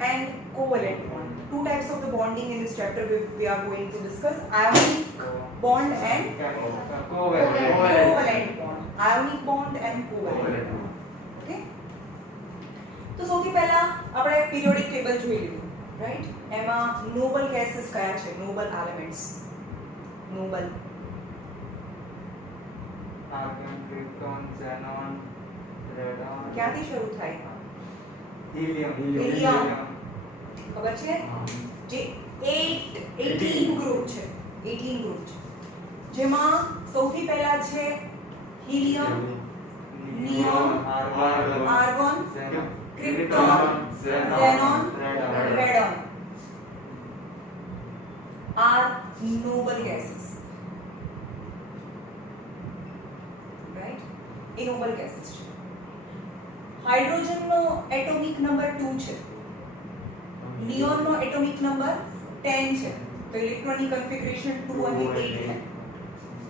and covalent bond. Two types of the bonding in this chapter we are going to discuss: ionic bond and covalent bond. Ionic bond and covalent bond. Okay. તો સૌથી પહેલા આપણે periodic table જોઈ લીધું, right? એમાં Nobel gases કયા છે? Noble elements. Noble argon, krypton, xenon, radon. ક્યાંથી શરૂ થાય? હિલિયમ. ખબર છે? જે 18 ગ્રુપ છે, 18 ગ્રુપ છે, જેમાં સૌથી પહેલા છે helium, neon, argon, krypton, xenon, radon are noble gases, right? A noble gases છે. હાઇડ્રોજન નો એટોમિક નંબર 2 છે, નિયોન નો એટોમિક નંબર 10 છે, તો ઇલેક્ટ્રોનિક કન્ફિગરેશન 2 અને 8 છે.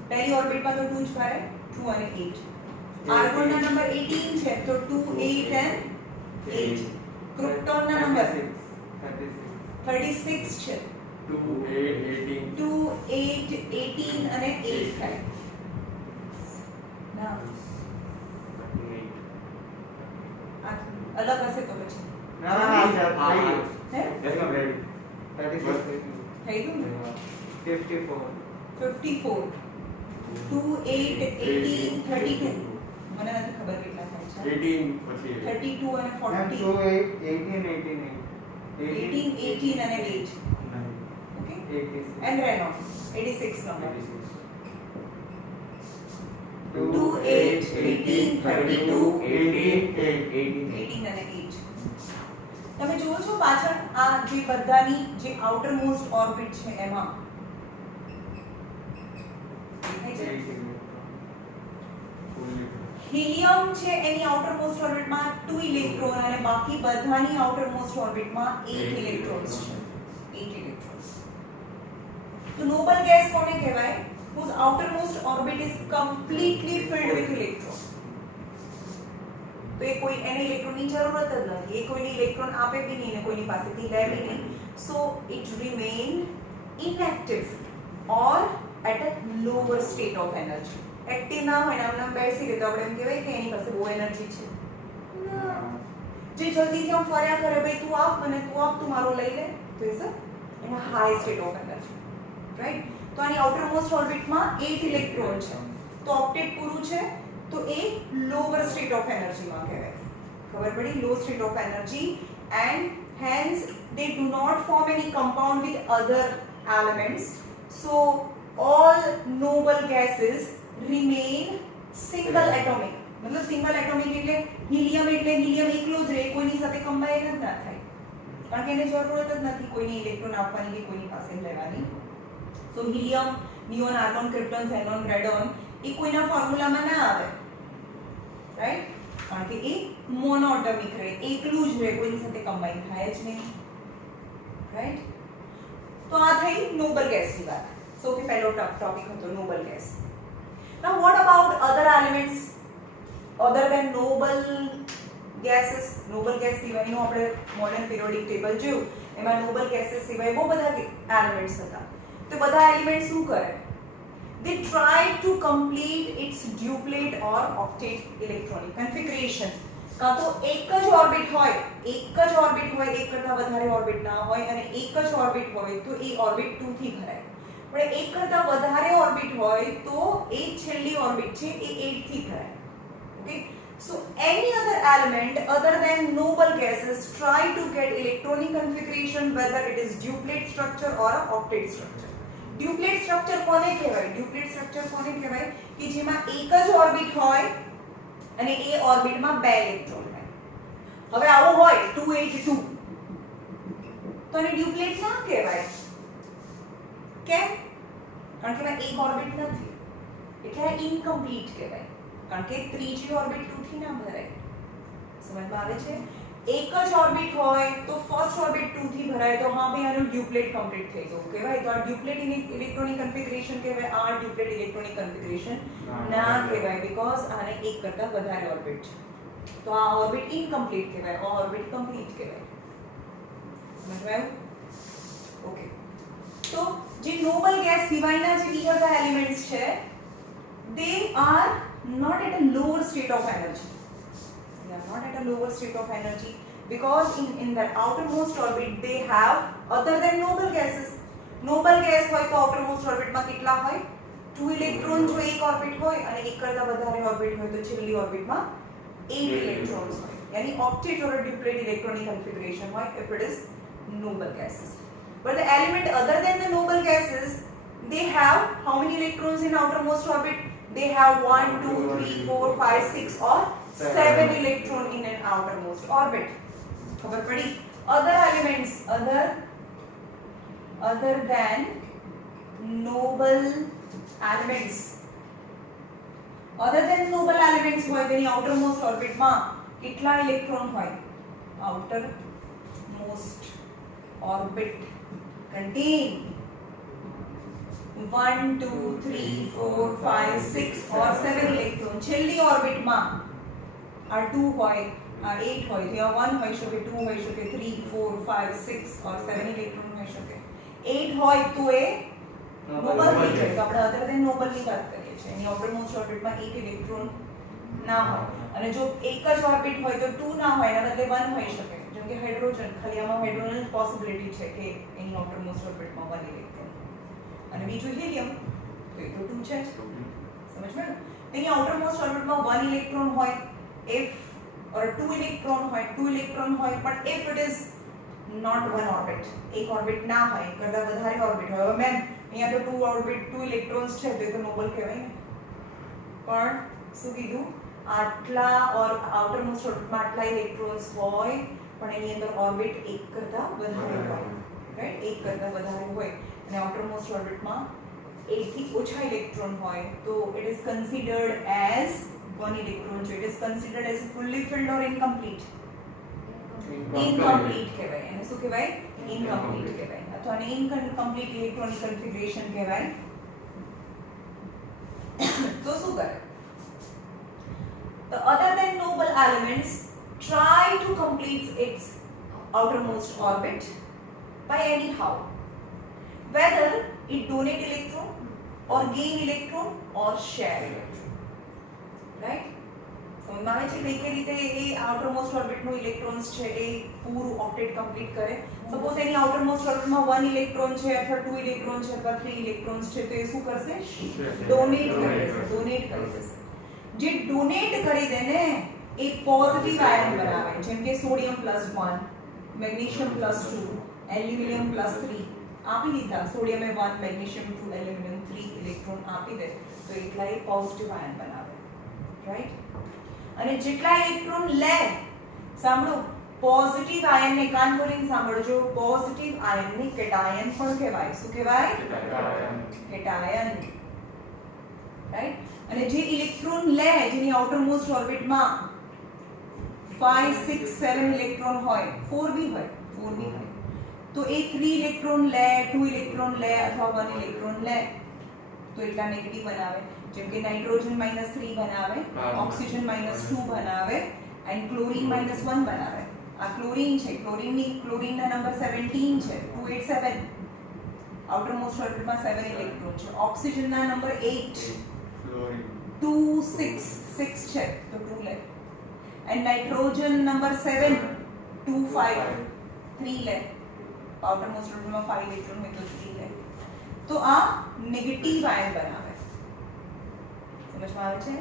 પહેલી ઓર્બિટમાં તો 2 જ ફરે, 2 અને 8. આર્ગોન ના નંબર 18 છે, તો 2, 8 and 8. ક્રિપ્ટોન ના નંબર 36 છે, 2, 8, 18. 2, 8, 18 અને 8 થાય. ના અલગ હશે તો પછી ના હે થઈ ગયું ને? 54. 54, 2, 8, 18, 32. મને નથી ખબર કેટલા થાય છે. 18 પછી 32 અને 40. 18, 18 અને 8. Okay. And Renon 86 number. 2, 8, 18, 32, 18 અને 8. તમે જુઓ છો પાછળ આ જે બધાની જે આઉટર મોસ્ટ ઓર્બિટ છે એમાં દેખાય છે? હિલિયમ છે એની આઉટર મોસ્ટ ઓર્બિટમાં 2 ઇલેક્ટ્રોન અને બાકી બધાની આઉટર મોસ્ટ ઓર્બિટમાં 8 ઇલેક્ટ્રોન્સ છે. 8 ઇલેક્ટ્રોન્સ. તો નોબલ ગેસ કોને કહેવાય? whose outermost orbit is completely filled with electron. તો એ કોઈ એને ઇલેક્ટ્રોનની જરૂરત જ નથી, એ કોઈને ઇલેક્ટ્રોન આપે બી નહીં ને કોઈની પાસેથી લે બી નહીં. so it remain inactive or at a lower state of energy. Active ના હોય ને આમ બેસી રહે તો આપણે એમ કહેવાય કે એની પાસે બહુ એનર્જી છે. જે જલ્દીથી આમ ફર્યા કરે, ભાઈ તું આપ મને, તું આપ, તું મારો લઈ લે, તો એ સર એના high state of energy, right? તો આની આઉટરમોસ્ટ ઓર્બિટમાં 8 ઇલેક્ટ્રોન છે, તો ઓક્ટેટ પૂરું છે, તો એ લોઅર સ્ટેટ ઓફ એનર્જીમાં કહેવાય. ખબર પડી? Low state of energy, and hence they do not form any compound with other elements. So all noble gases remain single atomic. मतलब સિંગલ એટોમિક એટલે હિલિયમ એકલો જ રહે, કોઈની સાથે કમ્બાઈન જ ના થાય, કારણ કે એને જરૂરત જ નથી કોઈની ઇલેક્ટ્રોન આપવાની કે કોઈની પાસે લેવાની. So helium, neon, argon, krypton, xenon, radon એ કોઈના ફોર્મ્યુલામાં ના આવે, રાઈટ? કારણ કે એ મોનોએટોમિક રહે, એકલું જ રહે, કોઈની સાથે કમ્બાઈન થાય જ નહીં, રાઈટ? તો આ થઈ નોબલ ગેસની વાત. સૌથી પહેલો ટોપિક હતો noble gas. Now what about other elements other than noble gases? noble gas સિવાયનું આપણે મોડર્ન પીરિયોડિક ટેબલ જોયું, એમાં noble gases સિવાય બહુ બધા એલિમેન્ટ્સ હતા. તો બધા એલિમેન્ટ્સ શું કરે? they try to complete its duplet or octet electronic configuration. કાં તો એક જ ઓર્બિટ હોય, એક કરતા વધારે ઓર્બિટ ના હોય અને એક જ ઓર્બિટ હોય તો એ ઓર્બિટ 2 થી ભરાય. પણ એક કરતા વધારે ઓર્બિટ હોય તો એ છેલ્લી ઓર્બિટ છે એ 8 થી ભરાય. Okay, so any other element other than noble gases try to get electronic configuration whether it is duplet structure or a octet structure. duplet structure કોને કહેવાય? duplet structure કોને કહેવાય? કે જેમાં એક જ ઓર્બિટ હોય અને એ ઓર્બિટમાં બે ઇલેક્ટ્રોન હોય. હવે આવું હોય 282 તો એને ડ્યુપ્લેટ ના કહેવાય. કેમ? કારણ કે એમાં એક ઓર્બિટ નથી એટલે આ ઇનકમ્પ્લીટ કહેવાય, કારણ કે ત્રીજી ઓર્બિટ 2 થી ના ભરાય. સમજમાં આવે છે? એક જ ઓર્બિટ હોય તો ફર્સ્ટ ઓર્બિટ 2 થી ભરાય તો હા ભાઈ આનું ડ્યુપ્લેટ કમ્પ્લીટ થઈ ગયું કહેવાય. તો આ ડ્યુપ્લેટ ઇલેક્ટ્રોનિક કન્ફિગરેશન કહેવાય. આ ડ્યુપ્લેટ ઇલેક્ટ્રોનિક કન્ફિગરેશન ના કહેવાય, બીકોઝ આને એક કરતા વધારે ઓર્બિટ છે. તો આ ઓર્બિટ ઇનકમ્પ્લીટ કહેવાય, આ ઓર્બિટ કમ્પ્લીટ કહેવાય. સમજાયું ઓકે તો જે નોબલ ગેસ સિવાયના જે બીજા બધા એલિમેન્ટ્સ છે they are not at a lower state of energy. They are not at a lower state of energy because in that outermost orbit they have other than noble gases. Noble gas હોય તો outermost orbit માં કેટલા હોય 2 electron જો એક orbit હોય અને એક કરતા વધારે ઓર્બિટ હોય તો છેલ્લી ઓર્બિટમાં 8 ઇલેક્ટ્રોન્સ હોય यानी octet or a diplet electronic configuration હોય if it is noble gases. But the element other than the noble gases they have how many electrons in outermost orbit? They have 1 2 3 4 5 6 or 7 electron in an outermost orbit. खबर पड़ी? Other elements other than noble elements હોય તેની outermost orbit માં કેટલા electron હોય? outermost orbit contain 1 2 3 4 5 6 or 7 electron છેલ્લી orbit માં આ 2 હોય આ 8 હોય તો 1 હોઈ શકે 2 હોઈ શકે 3 4 5 6 or 7 ઇલેક્ટ્રોન હોઈ શકે 8 હોય તો એ નોબલ થઈ જાય તો આપણે અધર દેન નોબલ ની વાત કરીએ છીએ એની outermost orbit માં 8 ઇલેક્ટ્રોન ના હોય અને જો એક જ ઓર્બિટ હોય તો 2 ના હોય એના બદલે 1 હોઈ શકે જેમ કે હાઇડ્રોજન ખાલી આમાં હાઇડ્રોજન પોસિબિલિટી છે કે એની outermost orbit માં 1 ઇલેક્ટ્રોન અને બીજું હિલિયમ તો એ તો 2 છે સમજ મેં એની outermost orbit માં 1 ઇલેક્ટ્રોન હોય if or 2 ઇલેક્ટ્રોન હોય પણ if it is not one orbit એક ઓર્બિટ ના હોય એક કરતા વધારે ઓર્બિટ હોય હવે મેમ અહીંયા તો 2 ઓર્બિટ 2 ઇલેક્ટ્રોન્સ છે તો એ તો નોબલ કહેવાય ને પણ શું કીધું આટલા ઓર outermost orbit માં આટલા ઇલેક્ટ્રોન્સ હોય પણ એની અંદર ઓર્બિટ એક કરતા વધારે હોય રાઈટ એક કરતા વધારે હોય અને outermost orbit માં 8 થી ઓછા ઇલેક્ટ્રોન હોય તો it is considered as one electron so it is considered as fully filled or incomplete કહેવાય એને શું કહેવાય incomplete કહેવાય અથવા એને incomplete electronic configuration કહેવાય તો શું કરે the other than noble elements try to complete its outermost orbit by anyhow whether it donate electron or gain electron or share electron right સમજમાં આવે છે કઈ રીતે એ outermost orbit નું ઇલેક્ટ્રોન્સ છે એ પૂરું ઓક્ટેટ કમ્પ્લીટ કરે સપોઝ એની outermost orbit માં 1 ઇલેક્ટ્રોન છે અથવા 2 ઇલેક્ટ્રોન છે અથવા 3 ઇલેક્ટ્રોન્સ છે તો એ શું કરશે ડોનેટ કરી દેશે જે ડોનેટ કરી દે ને એ પોઝિટિવ આયન બનાવે જેમ કે સોડિયમ +1 મેગ્નેશિયમ +2 એલ્યુમિનિયમ +3 આપી દીધા સોડિયમ એ 1 મેગ્નેશિયમ 2 એલ્યુમિનિયમ 3 ઇલેક્ટ્રોન આપી દે તો એટલા એ પોઝિટિવ આયન બનાવે રાઈટ અને જેટલા ઇલેક્ટ્રોન લે સાંભળો પોઝિટિવ આયનને કાન ખોલીને સાંભળજો પોઝિટિવ આયનને કેટાયન પણ કહેવાય શું કહેવાય કેટાયન રાઈટ અને જે ઇલેક્ટ્રોન લે જેની આઉટરમોસ્ટ ઓર્બિટમાં 5 6 7 ઇલેક્ટ્રોન હોય 4 બી હોય તો એ 3 ઇલેક્ટ્રોન લે 2 ઇલેક્ટ્રોન લે અથવા 1 ઇલેક્ટ્રોન લે તો એટલા નેગેટિવ બનાવે જેમ કે નાઇટ્રોજન -3 બનાવે ઓક્સિજન -2 બનાવે એન્ડ ક્લોરીન -1 બનાવે આ ક્લોરીન છે ક્લોરીનના નંબર 17 છે 287 આઉટરમોસ્ટ ઓર્બિટમાં 7 ઇલેક્ટ્રોન છે ઓક્સિજનના નંબર 8 2 6 6 છે તો 2 લે એન્ડ નાઇટ્રોજન નંબર 7 2 5 3 લે આઉટરમોસ્ટ ઓર્બિટમાં 5 ઇલેક્ટ્રોન હોય તો 3 લે તો આ નેગેટિવ આયન બનાવે સમજમાં આવે છે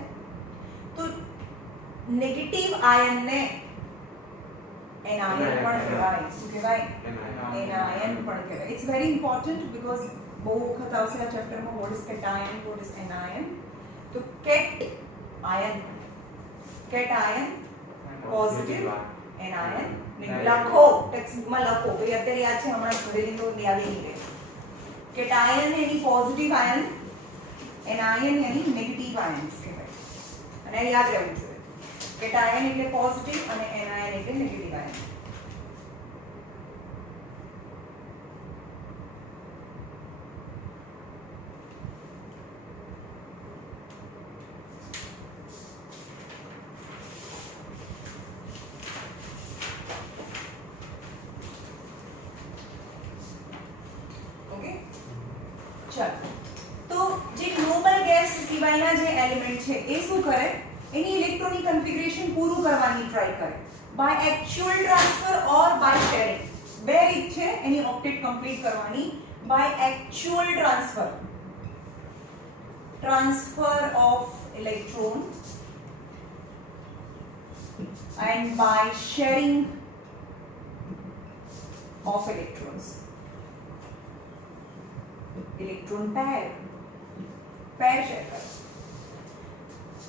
તો નેગેટિવ આયનને એનાયન પણ કહેવાય શું કહેવાય એનાયન પણ કહેવાય ઇટ્સ વેરી ઇમ્પોર્ટન્ટ બીકોઝ બહુ વખત આવશે આ ચેપ્ટરમાં what is cation what is anion તો કેટ આયન પોઝિટિવ એનાયન લખો ટેક્સ્ટબુકમાં લખો તો અત્યારે યાદ છે હમણાં ઘરે તો યાદ નહીં રહે કેટાયન એની પોઝિટિવ આયન એનાયન यानी નેગેટિવ આયન્સ કહેવાય અને યાદ રહેવું જોઈએ કેટાયન એટલે પોઝિટિવ અને એનાયન એટલે નેગેટિવ આયન ચાલો તો જે નોબલ ગેસ સિવાયના જે એલિમેન્ટ છે એ શું કરે એની ઇલેક્ટ્રોનિક કન્ફિગરેશન પૂરું કરવાની ટ્રાય કરે by actual transfer or by sharing બે રીત છે એની ઓક્ટેટ કમ્પ્લીટ કરવાની by actual transfer of electron and by sharing of electrons. Electron pair share કરે.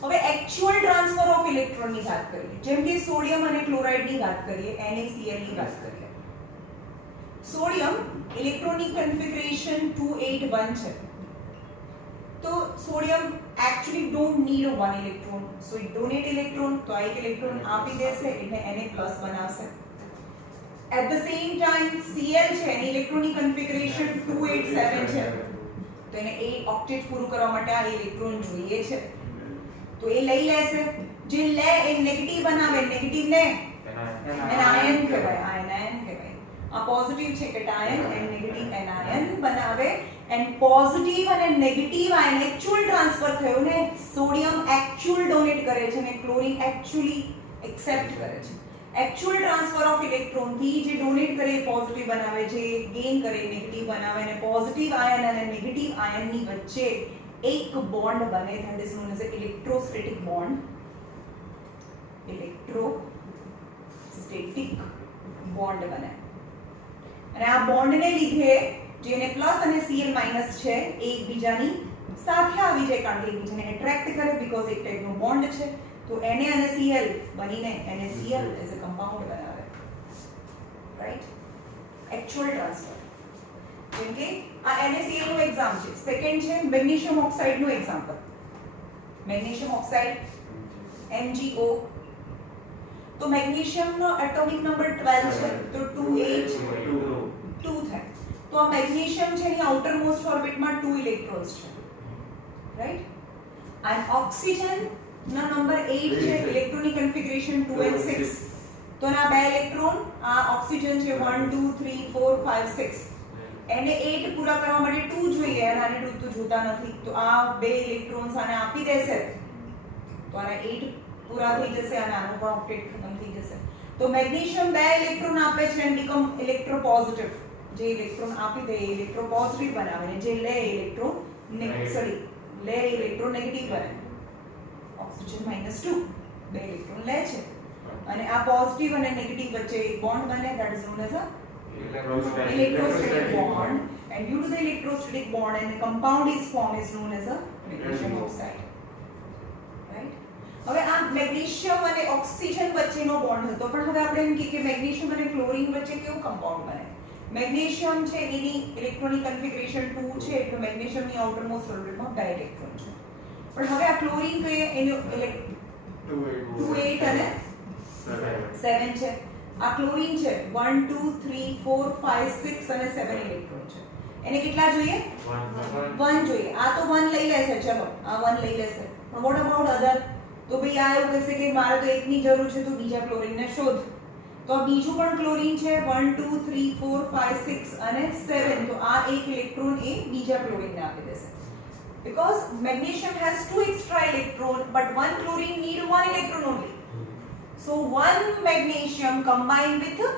હવે actual transfer of electron ની વાત કરીએ જેમ કે સોડિયમ અને ક્લોરાઇડ ની વાત કરીએ NaCl ની વાત કરીએ. સોડિયમ ઇલેક્ટ્રોનિક કન્ફિગરેશન 281 છે. तो sodium actually don't need one electron so it donate electron तो एक इलेक्ट्रॉन आपी देसे એટલે Na પ્લસ બનાવશે at the same time Cl છે એની ઇલેક્ટ્રોનિક કન્ફિગરેશન 287 છે તો એને એ ઓક્ટેટ પૂરું કરવા માટે આ ઇલેક્ટ્રોન જોઈએ છે તો એ લઈ લેશે જે લે એ નેગેટિવ બનાવે નેગેટિવ ને એનાયન કહેવાય આયનાયન કહેવાય આ પોઝિટિવ છે કેટાયન એન્ડ નેગેટિવ એનાયન બનાવે एंड पॉजिटिव અને નેગેટિવ આયન એક્ચ્યુઅલ ટ્રાન્સફર થયો ને સોડિયમ એક્ચ્યુઅલ ડોનેટ કરે છે અને ક્લોરીન એક્ચ્યુઅલી એક્સેપ્ટ કરે છે એક્ચ્યુઅલ ટ્રાન્સફર ઓફ ઇલેક્ટ્રોન થી જે ડોનેટ કરે પોઝિટિવ બનાવે જે ગેઇન કરે નેગેટિવ બનાવે અને પોઝિટિવ આયન અને નેગેટિવ આયન ની વચ્ચે એક બોન્ડ બને that is known as electrostatic bond બને અને આ બોન્ડ ને લીધે જેને પ્લસ અને Cl માઈનસ છે એ એકબીજાની સાથે આવી જાય કારણ કે એકબીજાને એટ્રેક્ટ કરે બીકોઝ એક ટાઈપનો બોન્ડ છે તો Na અને Cl બનીને NaCl એઝ અ કમ્પાઉન્ડ બનાવે રાઈટ એક્ચ્યુઅલ ટ્રાન્સફર જેમ કે આ NaCl નું એક્ઝામ છે સેકન્ડ છે મેગ્નેશિયમ ઓક્સાઇડ નું એક્ઝામ્પલ મેગ્નેશિયમ ઓક્સાઇડ MgO તો મેગ્નેશિયમ નો એટોમિક નંબર 12 છે તો 2 થાય તો આ મેગ્નેશિયમ છે એની આઉટર મોસ્ટ ઓર્બિટમાં 2 ઇલેક્ટ્રોન્સ છે રાઈટ એન્ડ ઓક્સિજન નો નંબર 8 છે ઇલેક્ટ્રોનિક કન્ફિગરેશન 2 and 6 તો ના બે ઇલેક્ટ્રોન આ ઓક્સિજન છે 1 2 3 4 5 6 એને 8 પૂરા કરવા માટે 2 જોઈએ અને આને 2 તો જોતા નથી તો આ બે ઇલેક્ટ્રોન્સ આને આપી દેશે તો આને 8 પૂરા થઈ જશે અને આનો પણ ઓક્ટેટ ખતમ થઈ જશે તો મેગ્નેશિયમ બે ઇલેક્ટ્રોન આપે છે એન્ડ બીકમ ઇલેક્ટ્રોપોઝિટિવ જે ઇલેક્ટ્રોન આપી દે ઇલેક્ટ્રોપોઝિટિવ બનાવે ને જે લે ઇલેક્ટ્રોન નેગેટિવ બને ઓક્સિજન -2 બે ઇલેક્ટ્રોન લે છે અને આ પોઝિટિવ અને નેગેટિવ વચ્ચે એક બોન્ડ બને that is known as a electrostatic bond and due to the electrostatic bond and the compound is formed is known as a magnesium oxide right હવે આ મેગ્નેશિયમ અને ઓક્સિજન વચ્ચેનો બોન્ડ હતો પણ હવે આપણે એમ કે મેગ્નેશિયમ અને ક્લોરીન વચ્ચે કેવું કમ્પાઉન્ડ બને મેગ્નેશિયમ છે એની ઇલેક્ટ્રોનિક કન્ફિગરેશન 2 છે એટલે મેગ્નેશિયમની આઉટર મોસ્ટ ઓર્બિટમાં બે ઇલેક્ટ્રોન છે પણ હવે આ ક્લોરીન કહીએ એનો 2 8 અને 7 છે આ ક્લોરીન છે 1 2 3 4 5 6 અને 7 ઇલેક્ટ્રોન છે એને કેટલા જોઈએ 1 જોઈએ આ તો 1 લઈ લેશે ચલો આ 1 લઈ લેશે પણ વોટ અબાઉટ અધર તો ભાઈ આ એવું કહેશે કે મારે તો એકની જરૂર છે તો બીજા ક્લોરીનને શોધ તો આ બીજું પણ ક્લોરીન છે 1 2 3 4 5 6 અને 7 તો આ એક ઇલેક્ટ્રોન એ બીજા ક્લોરીનને આપી દેશે because magnesium has 2 extra electron but one chlorine need 1 electron only so one magnesium combined with 2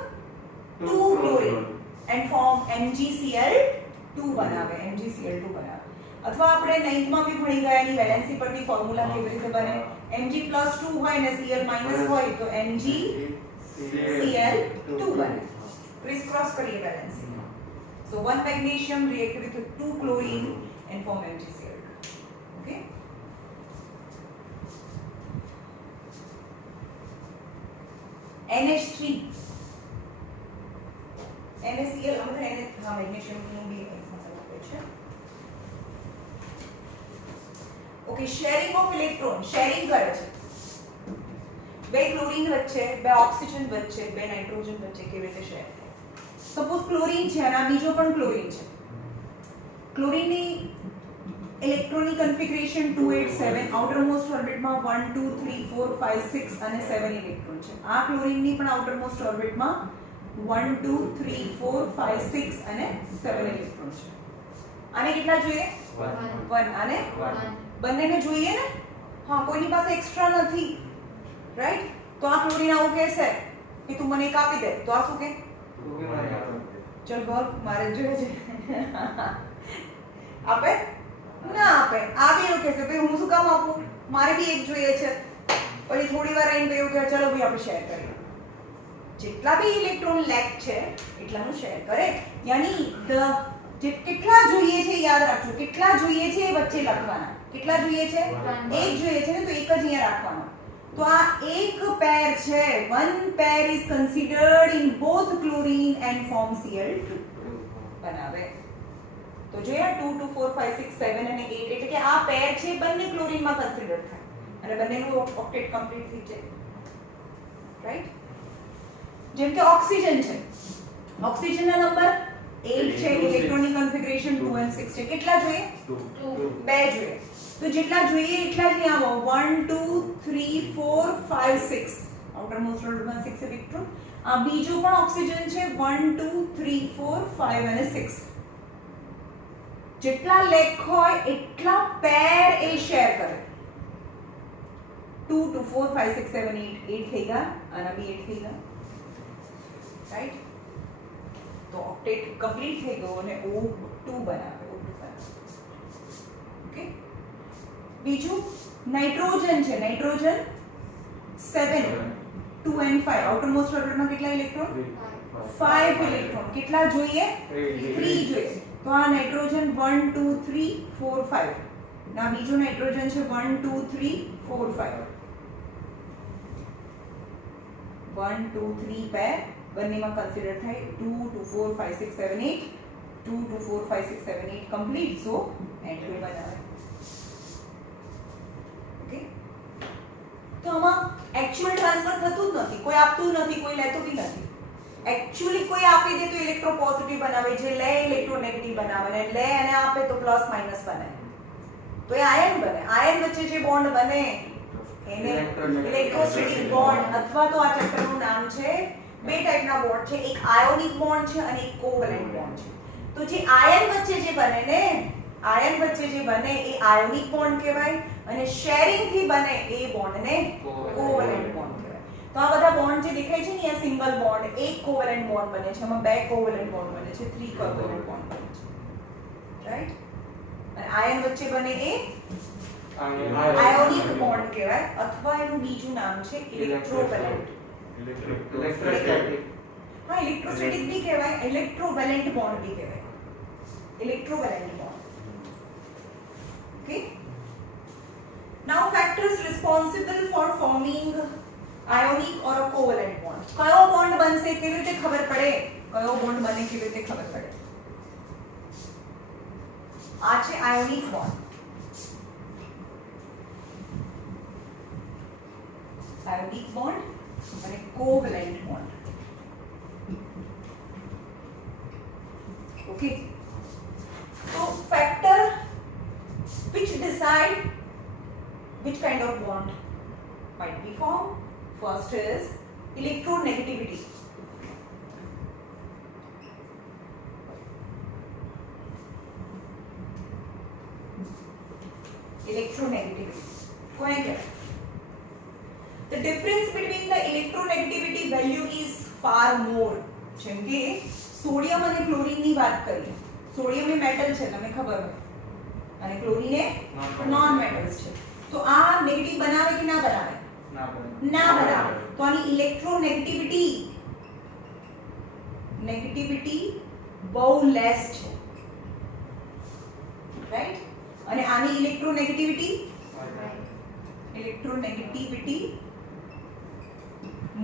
chlorine and form MgCl2 બનાવે MgCl2 બનાવે અથવા આપણે 9th માં भी ભણી ગયા એની વેલેન્સી પરથી ફોર્મ્યુલા કેવી રીતે બને Mg+2 હોય ને Cl- હોય તો MgCl2 બને ક્રિસ ક્રોસ કરીએ valency so one magnesium react with 2 chlorine and form MgCl2 okay NH3 NaCl આપણે હા મેગ્નેશિયમ નું બી એક્ઝામ્પલ આપે છે okay sharing of electron sharing કરે છે બે ક્લોરીન વચ્ચે બે ઓક્સિજન વચ્ચે બે નાઇટ્રોજન વચ્ચે કેવી રીતે શેર થાય સપોઝ ક્લોરીન છે અને આ બીજો પણ ક્લોરીન છે ક્લોરીનની ઇલેક્ટ્રોનિક કન્ફિગરેશન 287 આઉટર મોસ્ટ ઓર્બિટમાં 1 2 3 4 5 6 અને 7 ઇલેક્ટ્રોન છે આ ક્લોરીનની પણ આઉટર મોસ્ટ ઓર્બિટમાં 1 2 3 4 5 6 અને 7 ઇલેક્ટ્રોન છે આને કેટલા જોઈએ? 1 આને બંનેને જોઈએ ને? હા, કોઈની પાસે એક્સ્ટ્રા નથી, રાઈટ? તો આ ક્લોરીન આવું કહેશે કે તું મને એક આપી દે, તો આ શું કહે? ચલ ભાગ મારે જોઈએ છે. આપે? ના આપે. આ બી એવું કહેશે ભાઈ હું શું કામ આપું, મારે બી એક જોઈએ છે. પછી થોડી વાર આવીને એવું કહે ચલો ભાઈ આપણે શેર કરીએ. જેટલા બી ઇલેક્ટ્રોન લેક છે એટલાનું શેર કરે. યાની જે કેટલા જોઈએ છે યાદ રાખજો, કેટલા જોઈએ છે એ વચ્ચે લખવાના. કેટલા જોઈએ છે? એક જોઈએ છે ને, તો એક જ અહીંયા રાખવાનો. તો આ એક પેર છે. one pair is considered in both chlorine and form Cl2 બનાવે. તો જોયા 2 2 4 5 6 7 અને 8 એટલે કે આ પેર છે બંને ક્લોરીનમાં કન્સિડર થાય અને બંનેનું ઓક્ટેટ કમ્પ્લીટ થઈ જાય, રાઈટ? જેમ કે ઓક્સિજન છે, ઓક્સિજનના નંબર 8 છે, ઇલેક્ટ્રોનિક કન્ફિગરેશન 2 and 6 છે. કેટલા જોઈએ? 2 બે જોઈએ. તો જેટલા જોઈએ એટલા જ અહીં આવો. 1 2 3 4 5 6 આઉટર મોસ્ટ ઓર્બિટમાં 6 ઇલેક્ટ્રોન. આ બીજો પણ ઓક્સિજન છે 1 2 3 4 5 અને 6. જેટલા લેક હોય એટલા પેર એ શેર કરે. 2 2 4 5 6 7 8 8 થઈ ગયા, આના બી 8 થઈ ગયા, રાઈટ? તો ઓક્ટેટ કમ્પ્લીટ થઈ ગયો અને O2 બનાવે. ઓકે, બીજું નાઇટ્રોજન છે. નાઇટ્રોજન 7 2 and 5 આઉટર મોસ્ટ ઓર્બિટમાં કેટલા ઇલેક્ટ્રોન? 5 ઇલેક્ટ્રોન. કેટલા જોઈએ? 3 જોઈએ. તો આ નાઇટ્રોજન 1 2 3 4 5 ના બીજો નાઇટ્રોજન છે 1 2 3 4 5 1 2 3 પેર બંનેમાં કન્સિડર થાય. 2 2 4 5 6 7 8 2 2 4 5 6 7 8 કમ્પ્લીટ. સો N2 બનાવે. ઓકે, તો આમાં એક્ચ્યુઅલ ટ્રાન્સફર થતું જ નથી, કોઈ આપતું નથી, કોઈ લેતું બી નથી. एक्चुअली कोई આપી દે તો ઇલેક્ટ્રો પોઝિટિવ બનાવે, જે લે ઇલેક્ટ્રો નેગેટિવ બનાવે, અને લે અને આપે તો પ્લસ માઈનસ બનાવે. તો એ આયન બને. આયન વચ્ચે જે બોન્ડ બને એને ઇલેક્ટ્રોસ્ટેટિક બોન્ડ, અથવા તો આ ચેપ્ટરનું નામ છે બે ટાઈપના બોન્ડ છે, એક આયોનિક બોન્ડ છે અને એક કોવેલેન્ટ બોન્ડ છે. તો જે આયન વચ્ચે જે બને ને, આયન વચ્ચે જે બને એ આયોનિક બોન્ડ કહેવાય, અને શેરિંગ થી બને એ બોન્ડને કોવેલેન્ટ બોન્ડ. તો આ બધા બોન્ડ જે દેખાય છે ને, આ સિંગલ બોન્ડ, એક કોવેલેન્ટ બોન્ડ બને છે, એમાં બે કોવેલેન્ટ બોન્ડ બને છે, 3 કોવેલેન્ટ બોન્ડ બને છે, રાઈટ? અને આયન વચ્ચે બને એ આયોનિક બોન્ડ કહેવાય, અથવા એનું બીજું નામ છે ઇલેક્ટ્રોવેલેન્ટ. હા, ઇલેક્ટ્રોસ્ટેટિક બી કહેવાય, ઇલેક્ટ્રોવેલેન્ટ બોન્ડ બી કહેવાય, electrovalent bond. Okay, now factors responsible for forming ionic or a covalent bond. કયો બોન્ડ બનશે કેવી રીતે ખબર પડે? કયો બોન્ડ બને કેવી રીતે ખબર પડે? આ છે આયોનિક બોન્ડ, આયોનિક બોન્ડ અને કોવેલેન્ટ બોન્ડ. ઓકે, તો factor which decide which kind of bond might be formed. First is electronegativity. Electronegativity. કોને કહેવાય? The difference between the electronegativity value is far more. જેમ કે સોડિયમ અને chlorine ની વાત કરીએ. સોડિયમ એ મેટલ છે, તમને ખબર હોય, અને ક્લોરીન એ નોન મેટલ્સ છે. તો આ નેગેટિવ બનાવે કે ના બનાવે? ના બનાવે. તો આની ઇલેક્ટ્રોનેગેટિવિટી બહુ લેસ છે, રાઈટ? અને આની ઇલેક્ટ્રોનેગેટિવિટી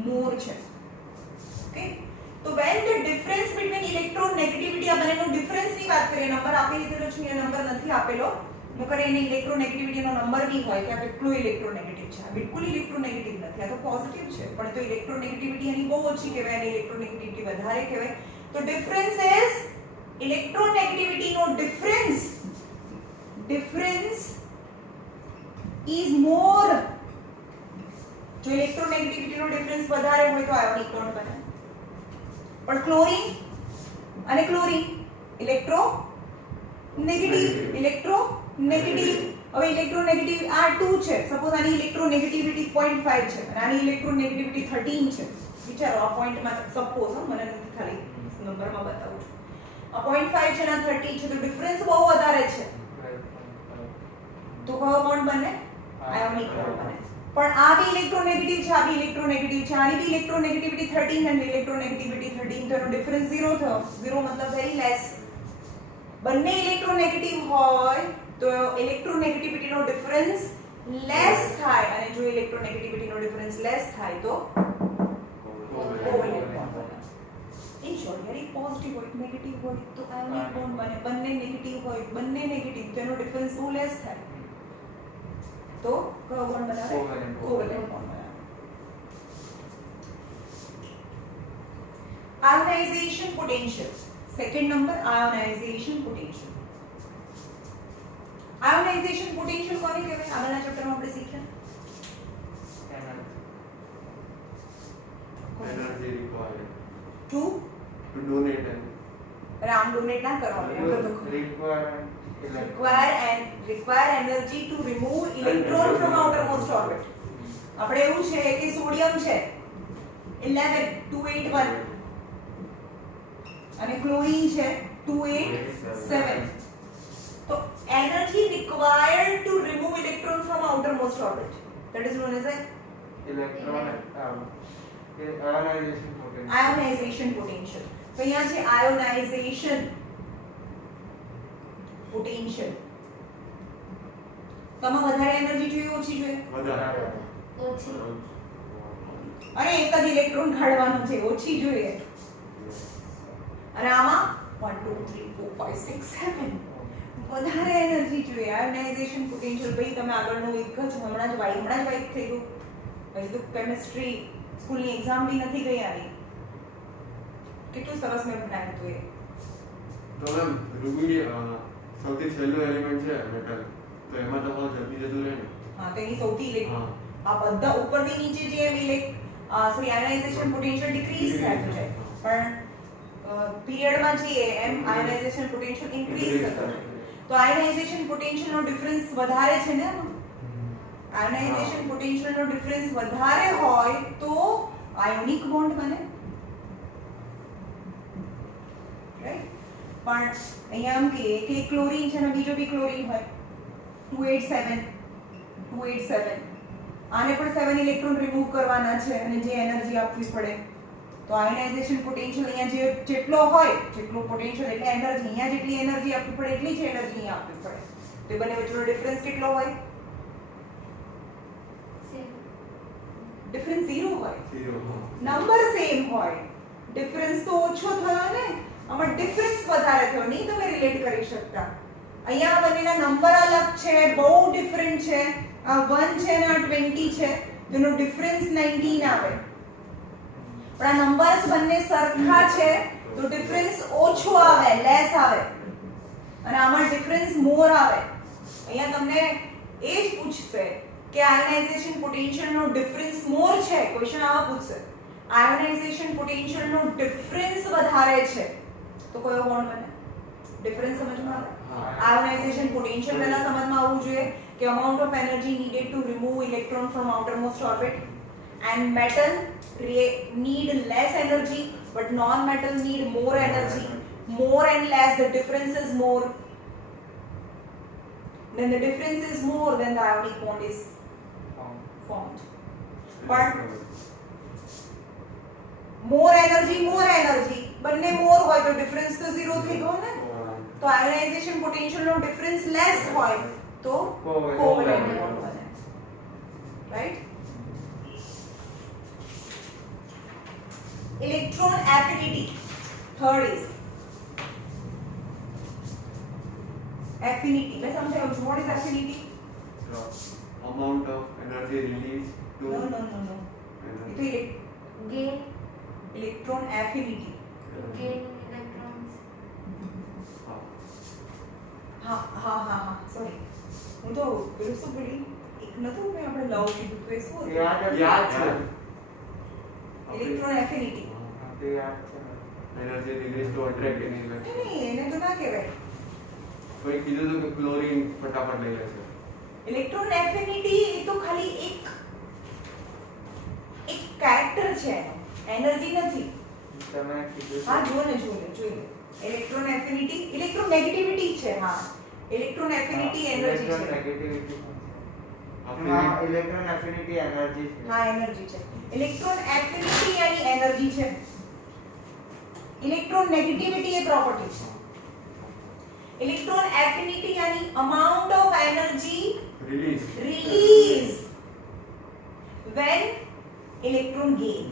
મોર છે. ઓકે, તો when the difference between electronegativity, આ બંનેનો ડિફરન્સ ની વાત કરીએ, નંબર આપી દીધેલો છે, એ નંબર નથી આપેલો, નકર એને ઇલેક્ટ્રોનેગેટિવિટી નો નંબર બી હોય કે આ કેટલું ઇલેક્ટ્રોનેગેટિવ છે. આ બિલકુલ ઇલેક્ટ્રોનેગેટિવ નથી, આ તો પોઝિટિવ છે, પણ તો ઇલેક્ટ્રોનેગેટિવિટી એની બહુ ઓછી કહેવાય અને ઇલેક્ટ્રોનેગેટિવિટી વધારે કહેવાય. તો ડિફરન્સ ઇઝ ઇલેક્ટ્રોનેગેટિવિટી નો ડિફરન્સ ઇઝ મોર. જો ઇલેક્ટ્રોનેગેટિવિટી નો ડિફરન્સ વધારે હોય તો આયોનિક બોન્ડ બને. પણ ક્લોરીન અને ક્લોરીન ઇલેક્ટ્રો નેગેટિવ ઇલેક્ટ્રોનેગેટિવ. હવે ઇલેક્ટ્રોનેગેટિવ આ 2 છે, સપોઝ આની ઇલેક્ટ્રોનેગેટિવિટી 0.5 છે અને આની ઇલેક્ટ્રોનેગેટિવિટી 13 છે. વિચારો આ પોઈન્ટમાં સપોઝ મને નથી ખાલી નંબરમાં બતાવું છું. આ 0.5 છે અને 13 છે, તો ડિફરન્સ બહુ વધારે છે. તો કયો બોન્ડ બને? આયોનિક બોન્ડ બને. પણ આ બી ઇલેક્ટ્રોનેગેટિવ છે, આ બી ઇલેક્ટ્રોનેગેટિવ છે, આની બી ઇલેક્ટ્રોનેગેટિવિટી 13 અને ઇલેક્ટ્રોનેગેટિવિટી 13, તો એનો ડિફરન્સ 0 થયો. 0 મતલબ વેરી લેસ. બંને ઇલેક્ટ્રોનેગેટિવ હોય તો ઇલેક્ટ્રોનેગેટિવિટીનો ડિફરન્સ લેસ થાય, અને જો ઇલેક્ટ્રોનેગેટિવિટીનો ડિફરન્સ લેસ થાય તો કોવેલેન્ટ બોન્ડ બને. ઇન શોર્ટ, વેરી પોઝિટિવ હોય, નેગેટિવ હોય તો આયોનિક બોન્ડ બને. બંને નેગેટિવ હોય, બંને નેગેટિવ, તો એનો ડિફરન્સ બહુ લેસ થાય. તો કયો બોન્ડ બનાવે? કોવેલેન્ટ બોન્ડ બનાવે. Ionization potential. Second number, ionization potential. Ionization potential કોને કહેવાય? આગળના ચેપ્ટરમાં આપણે શીખ્યા. Energy required to to donate and રામ ડોનેટ ના કરવાનું. require energy to remove electron from outermost orbit. આપણે એવું છે કે સોડિયમ છે 11 281 અને ક્લોરીન છે 287. તો energy required to remove electron from outermost orbit, that is known as a ionization potential. તો અહીંયા છે ionization potential. તમારે વધારે એનર્જી જોઈએ, ઓછી જોઈએ? ઓછી. અને એક જ ઇલેક્ટ્રોન કાઢવાનો છે, ઓછી જોઈએ. અને આમાં 1 2 3 4 5 6 7 વધારે એનર્જી જોઈએ. આયોનાઇઝેશન પોટેન્શિયલ ભાઈ તમે આગળનું એક જ હમણાં જ વાઈ થઈ ગયું. હજી તો કેમિસ્ટ્રી સ્કૂલની એક્ઝામ બી નથી ગઈ આની. કેટલું સરસ મેં બનાવ્યું હતું એ. તો મેમ રૂબી સૌથી છેલ્લું એલિમેન્ટ છે મેટલ, તો એમાં તો બહુ જલ્દી જતું રહે ને. હા, તો એની સૌથી હા. આ બધા ઉપરથી નીચે જે આયોનાઇઝેશન પોટેન્શિયલ ડિક્રીઝ થતું જાય, પણ પીરિયડમાં જઈએ એમ આયોનાઇઝેશન પોટેન્શિયલ ઇન્ક્રીઝ થતો જાય. તો આયોનાઇઝેશન પોટેન્શિયલનો ડિફરન્સ વધારે છે ને. આયોનાઇઝેશન પોટેન્શિયલનો ડિફરન્સ વધારે હોય તો આયોનિક બોન્ડ બને, રાઈટ? પણ અહીંયા એમ કે એક ક્લોરીન છે અને બીજો બી ક્લોરીન હોય 287 આને પણ 7 ઇલેક્ટ્રોન રિમૂવ કરવાના છે અને જે એનર્જી આપવી પડે, તો આયોનાઇઝેશન પોટેન્શિયલ અહીંયા જેટલો હોય, જેટલો પોટેન્શિયલ એટલે એનર્જી, અહીંયા જેટલી એનર્જી આપવી પડે એટલી જ એનર્જી અહીંયા આપવી પડે. તો એ બંને વચ્ચેનો ડિફરન્સ કેટલો હોય? ડિફરન્સ 0 હોય. નંબર સેમ હોય, ડિફરન્સ તો ઓછો થયો ને. આમાં ડિફરન્સ વધારે થયો, નહીં તમે રિલેટ કરી શકતા. અહીંયા બંનેના નંબર અલગ છે, બહુ ડિફરન્ટ છે. આ 1 છે અને આ 20 છે, તેનો ડિફરન્સ 19 આવે. પણ આ નંબર્સ બંને સરખા છે તો ડિફરન્સ ઓછો આવે, લેસ આવે. અને આમાં ડિફરન્સ મોર આવે. અહીંયા તમને એ જ પૂછશે કે આયોનાઇઝેશન પોટેન્શિયલનો ડિફરન્સ મોર છે, ક્વેશ્ચન આવા પૂછશે. આયોનાઇઝેશન પોટેન્શિયલનો ડિફરન્સ વધારે છે તો કયો બોન્ડ બને? ડિફરન્સ સમજમાં આવે? આયોનાઇઝેશન પોટેન્શિયલ પહેલા સમજમાં આવવું જોઈએ કે amount of energy needed to remove electron from outermost orbit, and metal need less energy but non-metal need more energy. More and less, the difference is more. Then the difference is more, then the ionic bond is formed. But more energy બંને મોર હોય તો difference તો 0 થઈ ગયો ને. તો ionisation potential નો difference less હોય તો કોવેલેન્ટ બોન્ડ બને, right? Electron affinity. Third is affinity. મેં સમજાવ્યું છું. What is affinity? Amount of energy released to નો એ તો gain ઇલેક્ટ્રોન એફિનિટી. electrons. હા સોરી, હું તો પેલું શું બોલી એક નતું મેં આપણે લવ કીધું તો એ શું હતું? યાદ છે electron affinity. Energy release to attract એની નહીં એને તો ના કહેવાય. કોઈ કીધું હતું કે ક્લોરીન ફટાફટ લઈ લે છે. ઇલેક્ટ્રોન એફિનિટી એ તો ખાલી એક કેરેક્ટર છે, એનર્જી નથી. તમે કીધું હા જોઈ લે ઇલેક્ટ્રોન એફિનિટી ઇલેક્ટ્રોનેગેટિવિટી છે. હા ઇલેક્ટ્રોન એફિનિટી એનર્જી છે. નેગેટિવિટી આપણે હા ઇલેક્ટ્રોન એફિનિટી એનર્જી છે. હા એનર્જી છે. ઇલેક્ટ્રોન એફિનિટી એની એનર્જી છે. ઇલેક્ટ્રોન નેગેટિવિટી એ પ્રોપર્ટી છે. ઇલેક્ટ્રોન એફિનિટી यानी amount of energy release released when electron gain.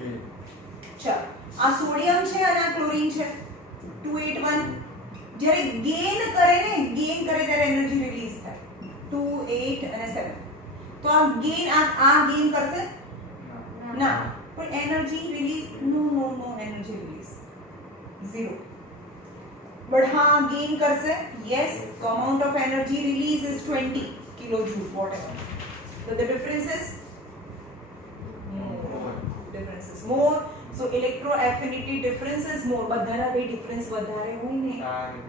ચાલો આ સોડિયમ છે અને આ ક્લોરીન છે 281. જ્યારે ગેઇન કરે ત્યારે એનર્જી રિલીઝ થાય 2 8 અને 7. તો આ ગેઇન કરશે ના, પણ energy release no energy release 0. But હા ગેઇન કરશે યસ. તો amount of energy release is 20 kilojoule whatever. So the difference is more. So electroaffinity difference is more. બધાના બે ડિફરન્સ વધારે હોય ને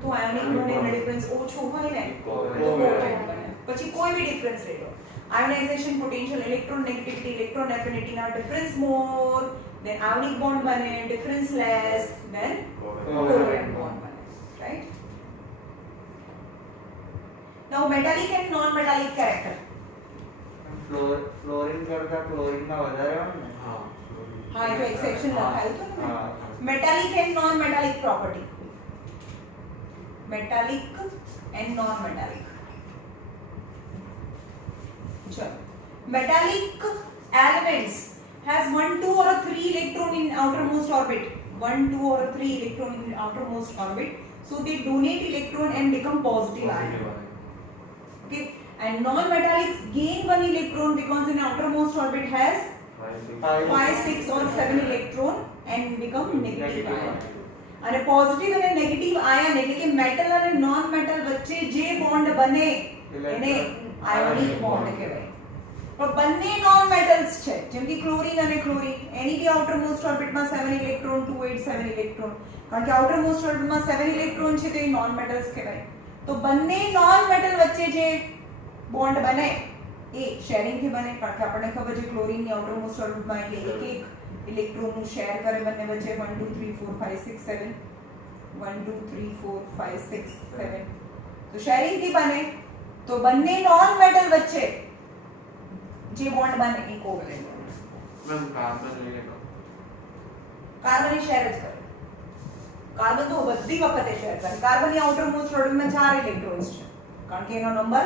તો આયોનિક બને અને ડિફરન્સ ઓછો હોય ને તો કોવેલેન્ટ બને. પછી કોઈ બી ડિફરન્સ લઈ લો, ionisation potential, electron negativity, electron affinity ના difference more, then ionic bond બને, difference less, then covalent bond બને. Right? Now metallic and non-metallic character. Fluorine કરતા ક્લોરીનમાં વધારે હોય ને. હા હા એ તો એક્સેપ્શન લખાયું હતું ને. હા. Metallic and non-metallic property. Metallic and non-metallic. चलो. Metallic elements has 1, 2 or 3 electron in outermost orbit. 1, 2 or 3 electron in outermost orbit. So they donate electron and become positive ion. Okay. And non-metallics gain 1 electron because in outermost orbit has 5, 6 or 7 electron and become negative ion. અને positive અને negative ion એટલે કે metal અને non metal વચ્ચે જે bond બને એને ionic bond કહેવાય. પણ બંને નોન મેટલ્સ છે, જેમ કે ક્લોરીન અને ક્લોરીન, એની બી આઉટરમોસ્ટ ઓર્બિટમાં 7 ઇલેક્ટ્રોન 2 8 7 ઇલેક્ટ્રોન, કારણ કે આઉટરમોસ્ટ ઓર્બિટમાં 7 ઇલેક્ટ્રોન છે તો એ નોન મેટલ્સ કહેવાય. તો બંને નોન મેટલ વચ્ચે જે બોન્ડ બને એ શેરિંગ થી બને, કારણ કે આપણને ખબર છે ક્લોરીન ની આઉટરમોસ્ટ ઓર્બિટમાં એટલે એક ઇલેક્ટ્રોન નું શેર કરે બંને વચ્ચે 1 2 3 4 5 6 7 1 2 3 4 5 6 7. તો શેરિંગ થી બને તો બંને નોન મેટલ વચ્ચે જે બોન્ડ બને એ કોવેલેન્ટ બોન્ડ. મેમ કાર્બન લઈને કાર્બન શેર જ કરે. કાર્બન તો બધી વખતે શેર કરે. કાર્બન ની આઉટરમોસ્ટ ઓર્બિટમાં 4 ઇલેક્ટ્રોન્સ છે, કારણ કે એનો નંબર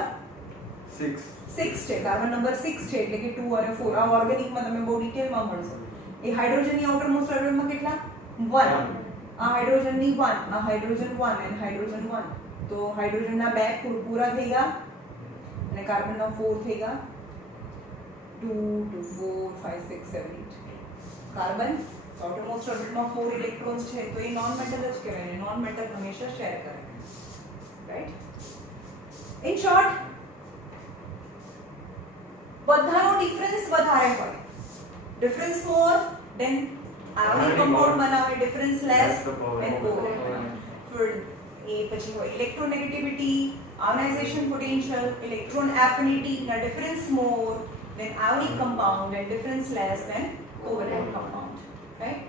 6 છે. કાર્બન નંબર 6 છે એટલે કે 2 અને 4. આ ઓર્ગેનિકમાં તમે બહુ ડિટેલમાં મળશે. એ હાઇડ્રોજનની આઉટરમોસ્ટ ઓર્બિટમાં કેટલા 1. આ હાઇડ્રોજનની 1, આ હાઇડ્રોજન 1 અને હાઇડ્રોજન 1. તો હાઇડ્રોજનના 2 પૂરા થઈ ગયા અને કાર્બનના 4 થઈ ગયા. 2 2 4 5 6 7 8. કાર્બન આઉટરમોસ્ટ ઓર્બિટમાં 4 ઇલેક્ટ્રોન્સ છે તો એ નોન મેટલ જ કહેવાય. નોન મેટલ હંમેશા શેર કરે. રાઈટ? ઇન શોર્ટ બધાનો ડિફરન્સ વધારે હોય. Difference more then ionic compound બનાવે, ડિફરન્સ લેસ ધેન કોવેલેન્ટ. ફિર એ પછી હોય electronegativity, ionisation potential, electron affinity ના difference more then ionic compound and difference less then covalent compound. Right?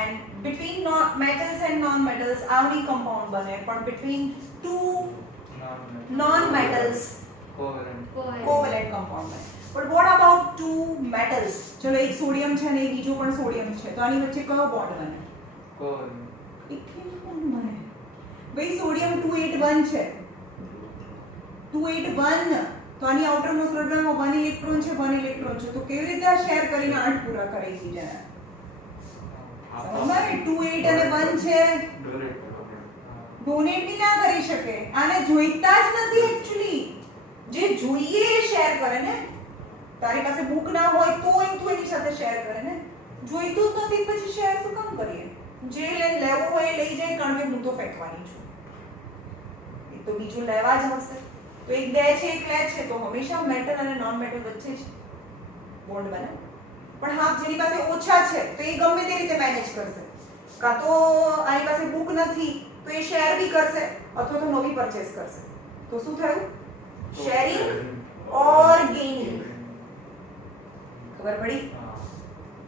And between metals and non-metals ionic compound બને, પણ between two non-metals covalent compound બને. But what about two metals? ચલો એક sodium છે ને બીજો પણ સોડિયમ છે, તો આની વચ્ચે કયો બોન્ડ બને? ઇથિલ બોન્ડ બને. ભાઈ સોડિયમ 281 છે, 281 તો આની આઉટરમોસ્ટ ઓર્બિટમાં 1 ઇલેક્ટ્રોન છે, 1 ઇલેક્ટ્રોન છે, તો કેવી રીતે આ શેર કરીને 8 પૂરા કરે એકબીજાને? સમજમાં? 2 8 અને 1 છે, ડોનેટ બી ના કરી શકે. આને જોઈતા જ નથી એક્ચ્યુઅલી. જે જોઈએ એ શેર કરે ને. તારી પાસે બુક ના હોય તો તું એની સાથે શેર કરે ને. જોઈતું જ નથી પછી શેર શું કામ કરીએ? જે લેવું હોય એ લઈ જાય, કારણ કે હું તો ફેંકવાની છું. એ તો બીજું લેવા જ હશે. તો એક દે છે એક લે છે, તો હંમેશા મેટલ અને નોન મેટલ વચ્ચે જ બોન્ડ બને. પણ હા, જેની પાસે ઓછા છે તો એ ગમે તે રીતે મેનેજ કરશે. કાં તો આની પાસે બુક નથી તો એ શેર બી કરશે અથવા તો નવી પરચેસ કરશે. તો શું થયું? શેરિંગ ઓર ગેઇનિંગ. ખબર પડી?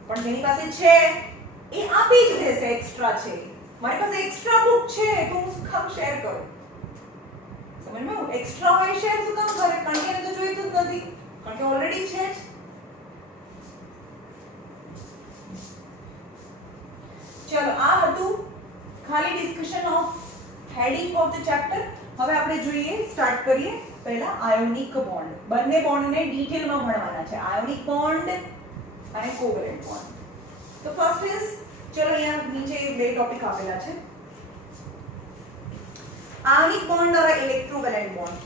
પણ જેની પાસે છે એ આપી જ દેશે, એક્સ્ટ્રા છે. મારી પાસે એક્સ્ટ્રા બુક છે તો હું શું કામ શેર કરું? સમજમાં? એક્સ્ટ્રા હોય શેર શું કામ કરે? કારણ કે એને તો જોઈતું જ નથી, કારણ કે ઓલરેડી છે જ. ચલો આ હતું ખાલી discussion of heading of the chapter. હવે આપણે જોઈએ, સ્ટાર્ટ કરીએ પહેલા આયોનિક બોન્ડ. બંને બોન્ડને ડિટેલમાં ભણવાના છે, આયોનિક બોન્ડ અને કોવેલેન્ટ બોન્ડ. તો ફર્સ્ટ ઇઝ, ચલો અહીંયા નીચે બે ટોપિક આપેલા છે. આયોનિક બોન્ડ और ઇલેક્ટ્રોવેલેન્ટ બોન્ડ.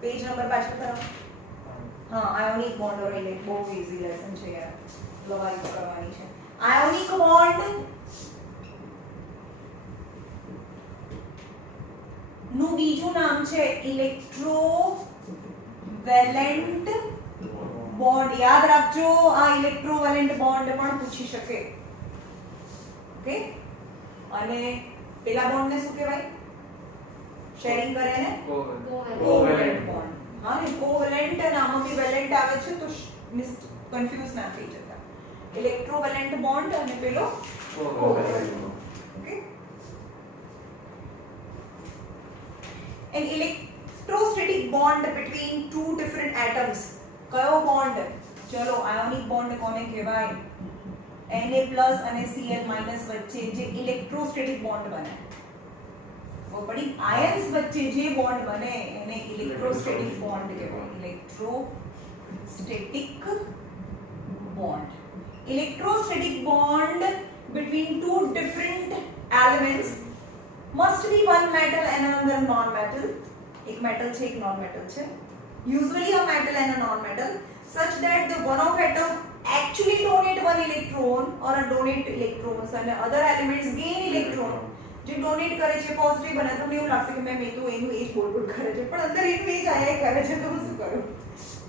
પેજ નંબર પાછળ કરો. हाँ, आयोनिक बॉन्ड और इलेक्ट्रो बहुत इजी लेसन છે યાર, લવારી કરવાની છે. આયોનિક બોન્ડ નું બીજું નામ છે ઇલેક્ટ્રોવેલેન્ટ બોન્ડ. યાદ રાખજો, આ ઇલેક્ટ્રોવેલેન્ટ બોન્ડ પણ પૂછી શકે. ઓકે, અને પેલા બોન્ડ ને શું કહેવાય? શેરિંગ કરે ને કોવેલેન્ટ બોન્ડ. हाँ, ने कोवेलेंट नामों की वेलेंट આવે છે તો કન્ફ્યુઝ ના થઈ જતા. ઇલેક્ટ્રોવેલેન્ટ બોન્ડ અને પેલો covalent. Okay, an electrostatic bond between two different atoms. કયો બોન્ડ? ચલો આયોનિક બોન્ડ કોને કહેવાય? Na+ અને Cl- વચ્ચે જે ઇલેક્ટ્રોસ્ટેટિક બોન્ડ બને. वो बड़ी आयंस वच्चे जे बॉन्ड बने એને ઇલેક્ટ્રોસ્ટેટિક બોન્ડ કહેવાય. Electrostatic bond. Electrostatic bond between two different elements must be one metal and another non-metal. એક metal છે, એક non-metal છે. Usually a metal and a non-metal, such that the one of atom actually donate one electron or a donate electrons and other elements gain electron. જે donate કરે છે positive બને, તમને એવું લાગશે કે મેં તો એનું એ જ બોલ કરે છે, પણ અંદર એનું એ જ આયા કરે છે, તો હું શું કરું?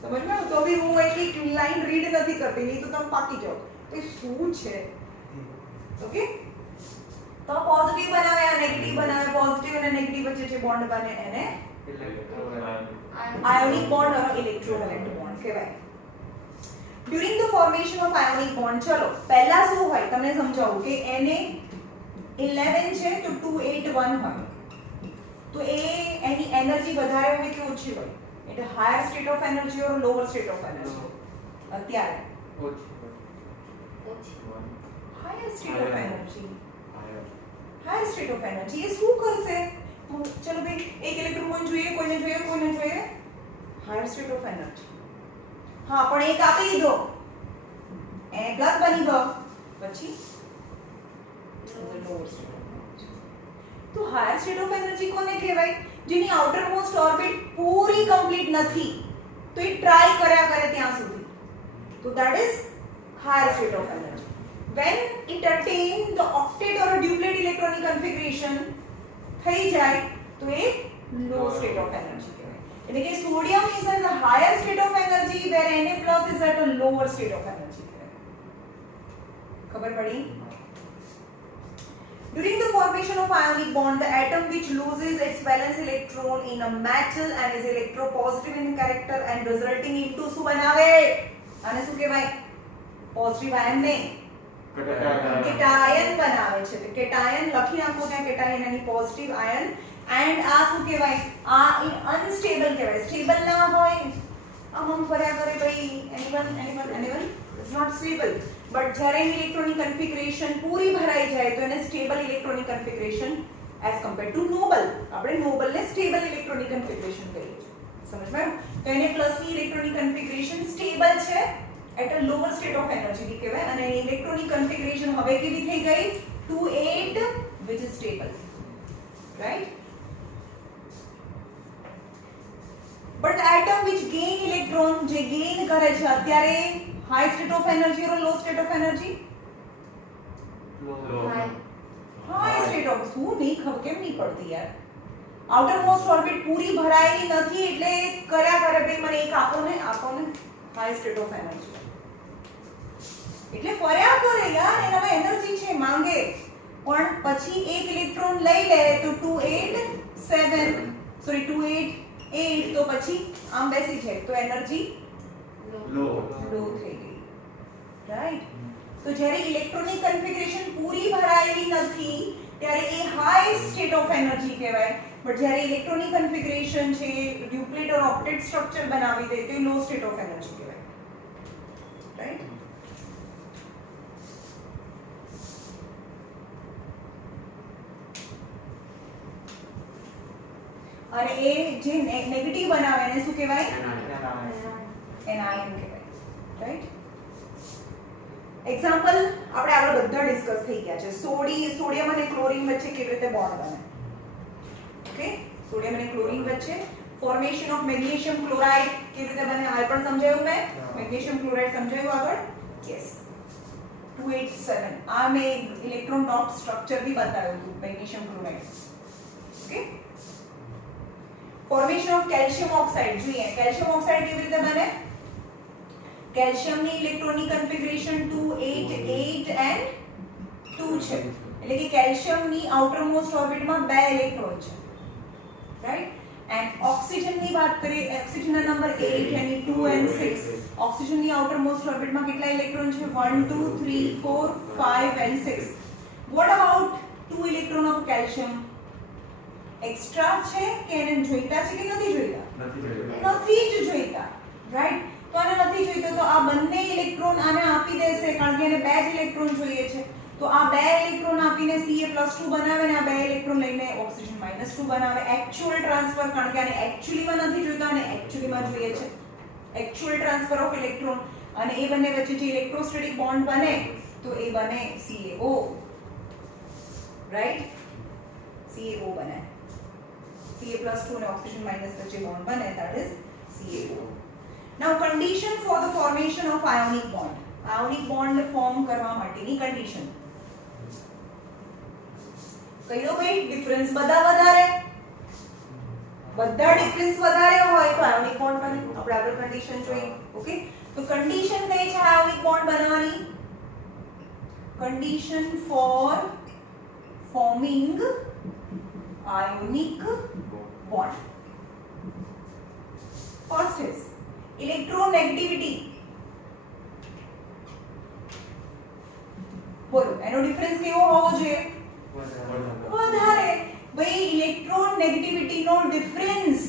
સમજમાં? તો બી હું એક લાઈન રીડ નથી કરતી, નહીં તો તમે પાકી જાઓ તો એ શું છે. ઓકે, તો પોઝિટિવ બનાવે આ નેગેટિવ બનાવે, પોઝિટિવ અને નેગેટિવ વચ્ચે જે બોન્ડ બને એને આયોનિક બોન્ડ or ઇલેક્ટ્રોવેલેન્ટ બોન્ડ કહેવાય. During the formation of ionic bond, ચલો પહેલા શું હોય તમને સમજાવું કે એને 11 છે તો 281 હોય, તો એ એની એનર્જી વધારે હોય કે ઓછી હોય? એટલે higher state of energy or lower state of energy? અત્યારે higher state of energy. Higher state of energy એ શું કરશે? ચલો ભાઈ, એક ઇલેક્ટ્રોન કોઈને જોઈએ, કોઈને જોઈએ, કોઈને જોઈએ, હાયર સ્ટેટ ઓફ એનર્જી. હા, પણ એક આપી દીધો, એ પ્લસ બની ગયો, પછી તો હાયર સ્ટેટ ઓફ એનર્જી કોને કહેવાય? જેની આઉટર મોસ્ટ ઓર્બિટ પૂરી કમ્પ્લીટ નથી તો એ ટ્રાય કર્યા કરે ત્યાં સુધી, તો that is higher state of energy. when it attain the octet or a duplet electronic configuration થઈ જાય તો એ લો સ્ટેટ ઓફ એનર્જી કહેવાય. એટલે કે sodium is at the higher state of energy where Na+ is at a lower state of energy કહેવાય. ખબર પડી? During the formation of ionic bond, the atom which loses its valence electron in a metal and is electropositive in character and resulting into શું બનાવે? આને શું કહેવાય? Positive ion ને cation બનાવે છે. તો કેટાયન લખી નાખો ત્યાં, કેટાયન એની પોઝિટિવ આયન. એન્ડ આ શું કહેવાય? આ અનસ્ટેબલ કહેવાય. સ્ટેબલ ના હોય, આમ ફર્યા કરે ભાઈ, anyone is not stable. But જ્યારે ઇલેક્ટ્રોનિક કન્ફિગરેશન પૂરી ભરાઈ જાય તો એને stable electronic configuration as compared to noble. આપણે નોબલ ને સ્ટેબલ ઇલેક્ટ્રોનિક કન્ફિગરેશન કહીએ છીએ. સમજમાં? તો એને પ્લસની ઇલેક્ટ્રોનિક કન્ફિગરેશન સ્ટેબલ છે at a lower state of energy બી કહેવાય, અને ઇલેક્ટ્રોનિક કન્ફિગરેશન હવે કેવી થઈ ગઈ? 2,8 which is stable, right? But the atom which gain electron, જે gain કરે છે અત્યારે, high state of energy or low state of energy? high state of. શું નહીં ખબર કેમ નહીં પડતી યાર? આઉટર મોસ્ટ ઓર્બિટ પૂરી ભરાયેલી નથી એટલે કર્યા કરે ભાઈ મને એક આપો ને હાઈ સ્ટેટ ઓફ એનર્જી. એટલે ફર્યા કરે યાર, એનામાં એનર્જી છે, માંગે પણ પછી એક ઇલેક્ટ્રોન લઈ લે તો 288 તો પછી આમ બેસી જાય તો એનર્જી લો લો થઈ ગઈ, રાઈટ? તો જ્યારે ઇલેક્ટ્રોનિક કન્ફિગરેશન પૂરી ભરાયેલી નથી ત્યારે એ હાઈ સ્ટેટ ઓફ એનર્જી કહેવાય, બટ જ્યારે ઇલેક્ટ્રોનિક કન્ફિગરેશન છે ડ્યુપ્લેટ ઓર ઓક્ટેટ સ્ટ્રક્ચર બનાવી દે તો લો સ્ટેટ ઓફ એનર્જી કહેવાય, રાઈટ? અને એ જે નેગેટિવ બનાવે એને શું કહેવાય? એનાયન કહેવાય, રાઈટ? એક્ઝામ્પલ આપણે આગળ બધા ડિસ્કસ થઈ ગયા છે. સોડિયમ અને ક્લોરીન વચ્ચે કેવી રીતે બોન્ડ બને, ઓકે? સોડિયમ અને ક્લોરીન વચ્ચે ફોર્મેશન ઓફ મેગ્નેશિયમ ક્લોરાઇડ કેવી રીતે બને આ પણ સમજાયું મેં. મેગ્નેશિયમ ક્લોરાઇડ સમજાયું આગળ? યસ. 287 આ મેં ઇલેક્ટ્રોન ડોટ સ્ટ્રક્ચર भी बताया હતું magnesium chloride, okay? Formation of calcium oxide જોઈએ. કેલ્શિયમ ઓક્સાઇડ કેવી રીતે બને? કેલ્શિયમની ઇલેક્ટ્રોનિક કન્ફિગરેશન 288 એન્ડ 2 છે, એટલે કે કેલ્શિયમની આઉટર મોસ્ટ ઓર્બિટમાં 2 ઇલેક્ટ્રોન છે, રાઈટ? એન્ડ ઓક્સિજનની વાત કરીએ, ઓક્સિજનના નંબર 8 એન્ડ 2 એન્ડ 6. ઓક્સિજનની આઉટર મોસ્ટ ઓર્બિટમાં કેટલા ઇલેક્ટ્રોન છે? 1 2 3 4 5 and 6. What about 2 electron of calcium? Extra છે કે એને જોઈતા છે કે નથી જોઈતા? નથી જ જોઈતા, રાઈટ? તો આને નથી જોઈતો તો આ બંને ઇલેક્ટ્રોન આને આપી દેશે કારણ કે એને 2 જ ઇલેક્ટ્રોન જોઈએ છે, તો આ 2 ઇલેક્ટ્રોન આપીને Ca+2 બનાવે ને આ 2 ઇલેક્ટ્રોન લઈને ઓક્સિજન -2 બનાવે. એક્ચ્યુઅલ ટ્રાન્સફર, કારણ કે આને એક્ચ્યુઅલીમાં નથી જોઈતો અને એક્ચ્યુઅલીમાં જોઈએ છે. એક્ચ્યુઅલ ટ્રાન્સફર ઓફ ઇલેક્ટ્રોન અને એ બંને વચ્ચે જે ઇલેક્ટ્રોસ્ટેટિક બોન્ડ બને તો એ બને CaO, રાઈટ? CaO બને. Ca+2 અને ઓક્સિજન માઇનસ વચ્ચે બોન્ડ બને, that is CaO. Now condition for the formation of ionic bond. Ionic bond form કરવા માટેની કન્ડિશન કહી દો ભાઈ. ડિફરન્સ બધા વધારે હોય તો આયોનિક બોન્ડ બને. આપણે આગળ કન્ડિશન જોઈએ, ઓકે? તો કન્ડિશન કઈ છે આયોનિક બોન્ડ બનાવવાની? Condition for forming ionic bond. First is electronegativity. બોલો એનો ડિફરન્સ કેવો હોવો જોઈએ? વધારે. ભાઈ ઇલેક્ટ્રોનેગેટિવિટી નો ડિફરન્સ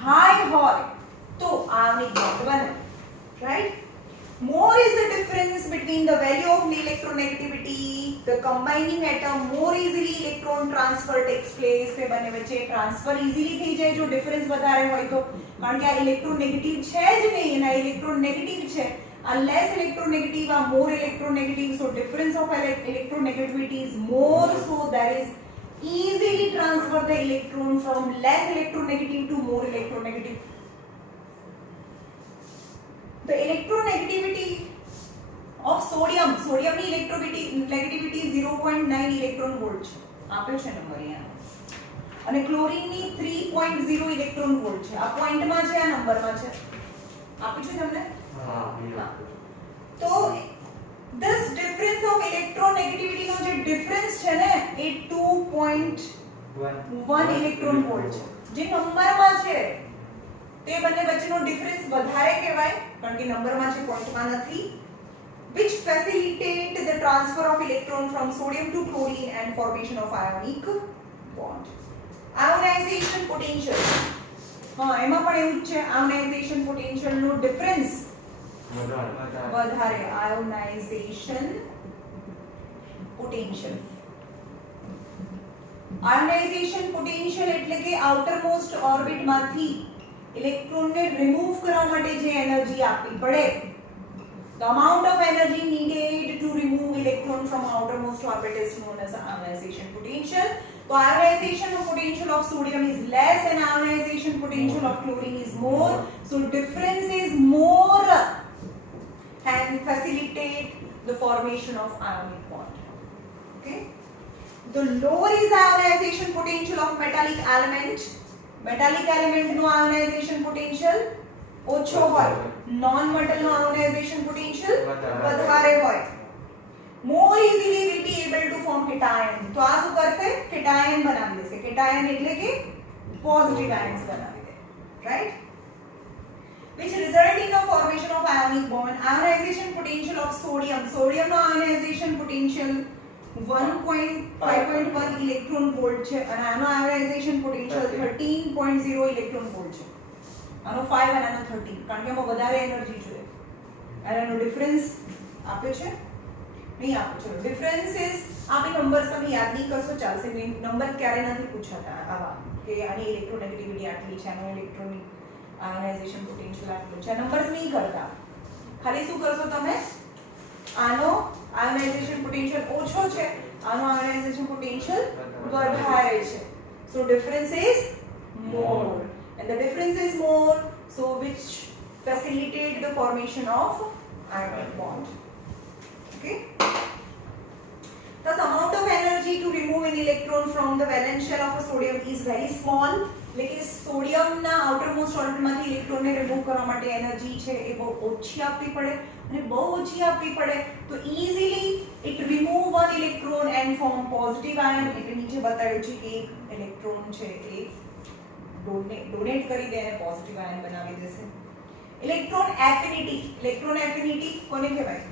હાઈ હોય તો આયોનિક બોન્ડ બને, right? More is the difference between the value of electronegativity, the combining atom more easily electron transfer takes place. તે બંને વચ્ચે ટ્રાન્સફર ઇઝીલી થઈ જાય જો ડિફરન્સ વધારે હોય તો, કારણ કે આ ઇલેક્ટ્રોનેગેટિવ છે જ નહીં અને આ ઇલેક્ટ્રોનેગેટિવ છે. આ લેસ ઇલેક્ટ્રોનેગેટિવ, આ મોર electronegative, so difference of electronegativity is more, so there is easily transfer the electron from less electronegative to more electronegative. The electronegativity of sodium ની electronegativity 0.9 ઇલેક્ટ્રોન વોલ્ટ છે, આપ્યો છે નંબર અહીંયા. અને chlorine ની 3.0 electron volt છે. આ પોઈન્ટમાં છે, આ નંબરમાં છે, આપ્યું છે તમને? હા. તો this difference of electronegativity નો જે ડિફરન્સ છે ને એ 2.1 ઇલેક્ટ્રોન વોલ્ટ છે. જે નંબરમાં છે તે બંને વચ્ચેનો ડિફરન્સ વધારે કહેવાય કારણ કે નંબરમાં છે, પોઈન્ટમાં નથી. which facilitate the transfer of electron from sodium to chlorine and formation of ionic bond. Ionization potential. હા, એમાં પણ એવું જ છે. ionization potential નો ડિફરન્સ વધારે. ionization potential. ionization potential એટલે કે આઉટર મોસ્ટ ઓર્બિટ માંથી ઇલેક્ટ્રોન ને રિમૂવ કરવા માટે જે એનર્જી આપવી પડે, the amount of energy needed to remove electron from outermost orbit is known as ionization potential. So ionization potential of sodium is less and ionization potential of chlorine is more, so difference is more and facilitate the formation of ionic bond. Okay, the lower is ionization potential of metallic element. Metallic element no ionization potential ઓછો હોય, non metal નો ionization potential વધારે હોય. More easily will be able to cation બનાવી દેશે. Cation એટલે કે positive ions બનાવી દે, right? which result in the formation of ionic bond. Ionization potential of sodium. Sodium નો ionization potential 5.1 electron volt છે અને આનો ionization potential 13.0 electron volt છે. આનો 5 અને આનો 13 કારણ કે આમાં વધારે એનર્જી જોઈએ. અને આનો ડિફરન્સ આપે છે નહીં આપે છે. ડિફરન્સ ઇઝ આ બે નંબર્સ તમે યાદ નહીં કરશો ચાલશે. નંબર ક્યારે નથી પૂછાતા આવા કે આની ઇલેક્ટ્રોનેગેટિવિટી આટલી છે, આનો ઇલેક્ટ્રોનિક આયોનાઇઝેશન પોટેન્શિયલ આટલું છે. નંબર્સ નહીં કરતા, ખાલી શું કરશો તમે, આનો આયોનાઇઝેશન પોટેન્શિયલ ઓછો છે, આનો આયોનાઇઝેશન પોટેન્શિયલ વધારે છે. So difference is more and the difference is more, so which facilitate the formation of ionic bond. Okay, thus amount of energy to remove an electron from the valence shell of a sodium is very small. એટલે કે સોડિયમના આઉટરમોસ્ટ ઓર્બિટમાંથી ઇલેક્ટ્રોનને remove કરવા માટે energy છે એ બહુ ઓછી આપવી પડે અને બહુ ઓછી આપવી પડે તો easily it remove one electron and form positive ion. એટલે નીચે બતાવ્યું છે કે એક ઇલેક્ટ્રોન છે એ ડોનેટ કરી દે અને પોઝિટિવ આયન બનાવી દેશે. Electron affinity. ઇલેક્ટ્રોન એફિનિટી કોને કહેવાય?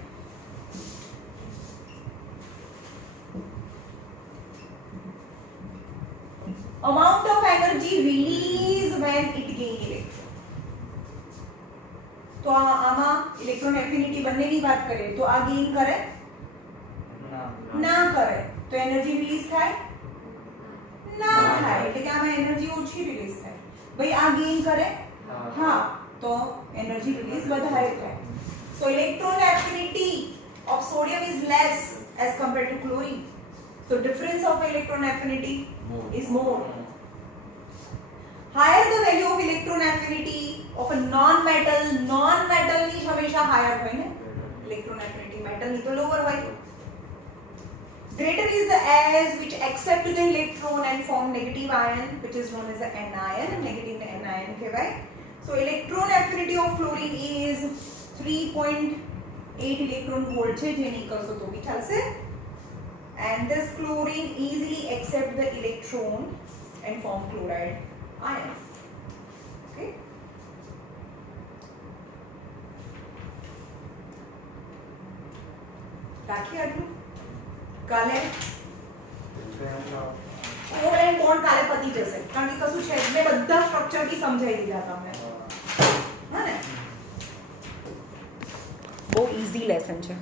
amount of energy released when it gain electron. તો આમાં ઇલેક્ટ્રોન એફિનિટી બંનેની વાત કરીએ તો આ ગેઇન કરે ના કરે તો એનર્જી રિલીઝ થાય ના થાય. એટલે કે આમાં એનર્જી ઓછી રિલીઝ થાય. ભાઈ આ ગેઇન કરે હા તો એનર્જી રિલીઝ વધારે થાય. So electron affinity of sodium is less as compared to chlorine. So difference of electron affinity is more. Higher the value of electron affinity of a non-metal ની હંમેશા higher હોય ને electron affinity, metal ની તો lower હોય. Greater is the as which accept the electron and form negative ion, which is known as the anion. Negative anion કહેવાય. So electron affinity of chlorine is 3.8 electron volt છે, જે નહીં કરશો તો બી ચાલશે. And this chlorine easily accept the electron and form chloride ion. Okay. રાખી આટલું કાલે code end bond કાલે પતી જશે કારણ કે કશું છે મેં બધા સ્ટ્રક્ચર બી સમજાવી દીધા તમને. હા ને બહુ ઈઝી લેસન છે.